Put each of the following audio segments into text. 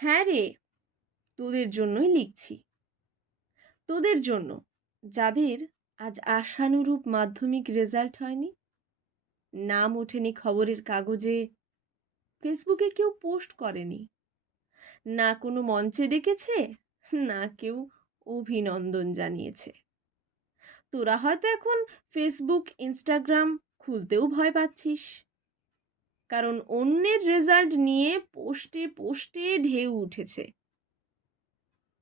হ্যাঁ রে, তোদের জন্যই লিখছি। তোদের জন্য, যাদের আজ আশানুরূপ মাধ্যমিক রেজাল্ট হয়নি। নাম ওঠেনি খবরের কাগজে ফেসবুকে কেউ পোস্ট করেনি। না কোনো মঞ্চে ডেকেছে, না কেউ অভিনন্দন জানিয়েছে। তোরা হয়তো এখন ফেসবুক ইনস্টাগ্রাম খুলতেও ভয় পাচ্ছিস। কারণ অন্যের রেজাল্ট নিয়ে পোস্টে পোস্টে ঢেউ উঠেছে।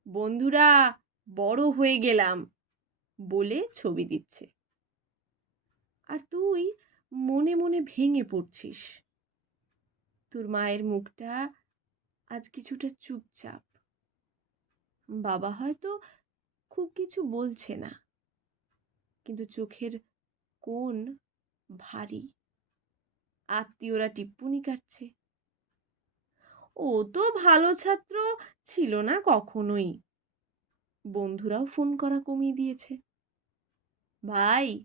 বন্ধুরা, বড় হয়ে গেলাম, বলে ছবি দিচ্ছে। আর তুই মনে মনে ভেঙে পড়ছিস। তোর মায়ের মুখটা আজ কিছুটা চুপচাপ। বাবা হয়তো খুব কিছু বলছে না, কিন্তু চোখের কোন ভারী। আত্মীয়রা টিপ্পনি কাটছে। ও তো ভালো ছাত্র ছিল না কখনোই। বন্ধুরাও ফোন করা কমিয়ে দিয়েছে। ভাই,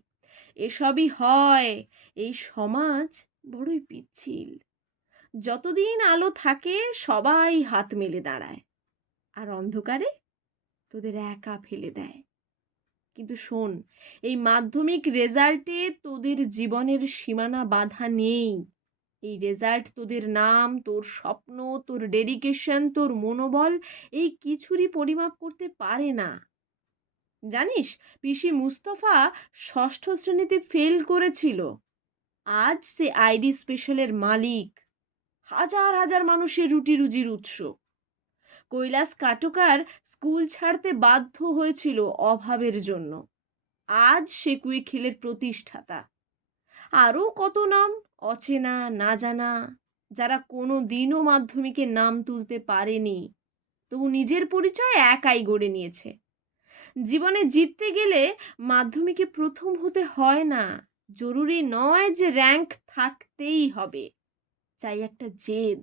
এসবই হয়, এই সমাজ বড়ই পিচ্ছিল। যতদিন আলো থাকে, সবাই হাত মেলে দাঁড়ায়। আর অন্ধকারে তোদের একা ফেলে দেয়। কিন্তু শোন, এই মাধ্যমিক রেজাল্টে তোদের জীবনের সীমানা বাধা নেই। এই রেজাল্ট তোদের নাম, তোর স্বপ্ন, তোর ডেডিকেশন তোর মনোবল, এই কিছুরই পরিমাপ করতে পারে না। জানিস, পিসি মুস্তফা ষষ্ঠ শ্রেণীতে ফেল করেছিল। আজ সে আইডি স্পেশালের মালিক। হাজার হাজার মানুষের রুটি রুজির উৎস। কৈলাস কাটকার স্কুল ছাড়তে বাধ্য হয়েছিল অভাবের জন্য। আজ সে কুইখিলের প্রতিষ্ঠাতা। আরও কত নাম অচেনা না জানা যারা কোনো দিনও মাধ্যমিকে নাম তুলতে পারেনি, তবু নিজের পরিচয় একাই গড়ে নিয়েছে। জীবনে জিততে গেলে মাধ্যমিকে প্রথম হতে হয় না, জরুরি নয় যে র্যাঙ্ক থাকতেই হবে। চাই একটা জেদ,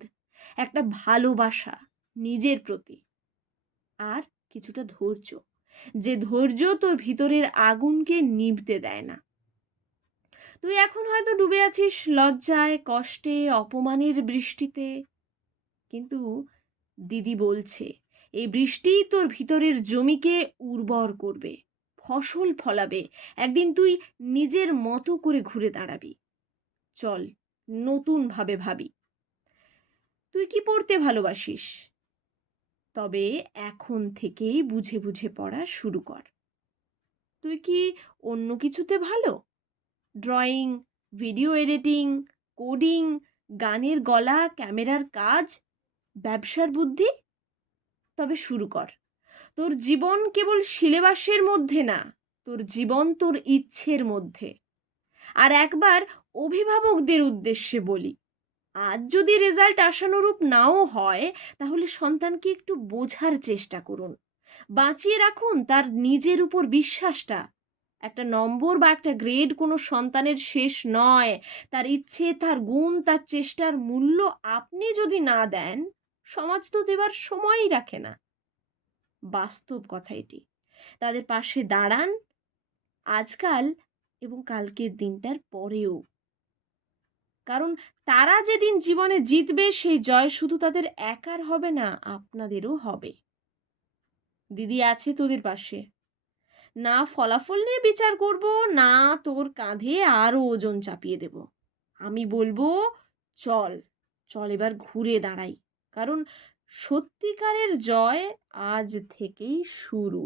একটা ভালোবাসা নিজের প্রতি। আর কিছুটা ধৈর্য। যে ধৈর্য তোর ভিতরের আগুনকে নিভতে দেয় না। তুই এখন হয়তো ডুবে আছিস লজ্জায়, কষ্টে, অপমানের বৃষ্টিতে। কিন্তু দিদি বলছে, এই বৃষ্টিই তোর ভিতরের জমিকে উর্বর করবে, ফসল ফলাবে। একদিন তুই নিজের মতো করে ঘুরে দাঁড়াবি। চল, নতুনভাবে ভাবি। তুই কি পড়তে ভালোবাসিস? তবে এখন থেকেই বুঝে বুঝে পড়া শুরু কর। তুই কি অন্য কিছুতে ভালো? ড্রয়িং, ভিডিও এডিটিং, কোডিং, গানের গলা, ক্যামেরার কাজ, ব্যবসার বুদ্ধি? তবে শুরু কর। তোর জীবন কেবল সিলেবাসের মধ্যে না, তোর জীবন তোর ইচ্ছের মধ্যে। আর একবার অভিভাবকদের উদ্দেশ্যে বলি আজ যদি রেজাল্ট আশানুরূপ নাও হয়, তাহলে সন্তানকে একটু বোঝার চেষ্টা করুন। বাঁচিয়ে রাখুন তার নিজের উপর বিশ্বাসটা। একটা নম্বর বা একটা গ্রেড কোনো সন্তানের শেষ নয়, তার ইচ্ছে, তার গুণ, তার চেষ্টার মূল্য আপনি যদি না দেন, সমাজ তো দেবার সময়ই রাখে না। বাস্তব কথা এটি। তাদের পাশে দাঁড়ান। আজকাল এবং কালকের দিনটার পরেও। কারণ তারা যেদিন জীবনে জিতবে, সেই জয় শুধু তাদের একার হবে না, আপনাদেরও হবে। দিদি আছে তোদের পাশে। না ফলাফল নিয়ে বিচার করব, না তোর কাঁধে আরও ওজন চাপিয়ে দেব। আমি বলব, চল চল এবার ঘুরে দাঁড়াই। কারণ সত্যিকারের জয় আজ থেকেই শুরু।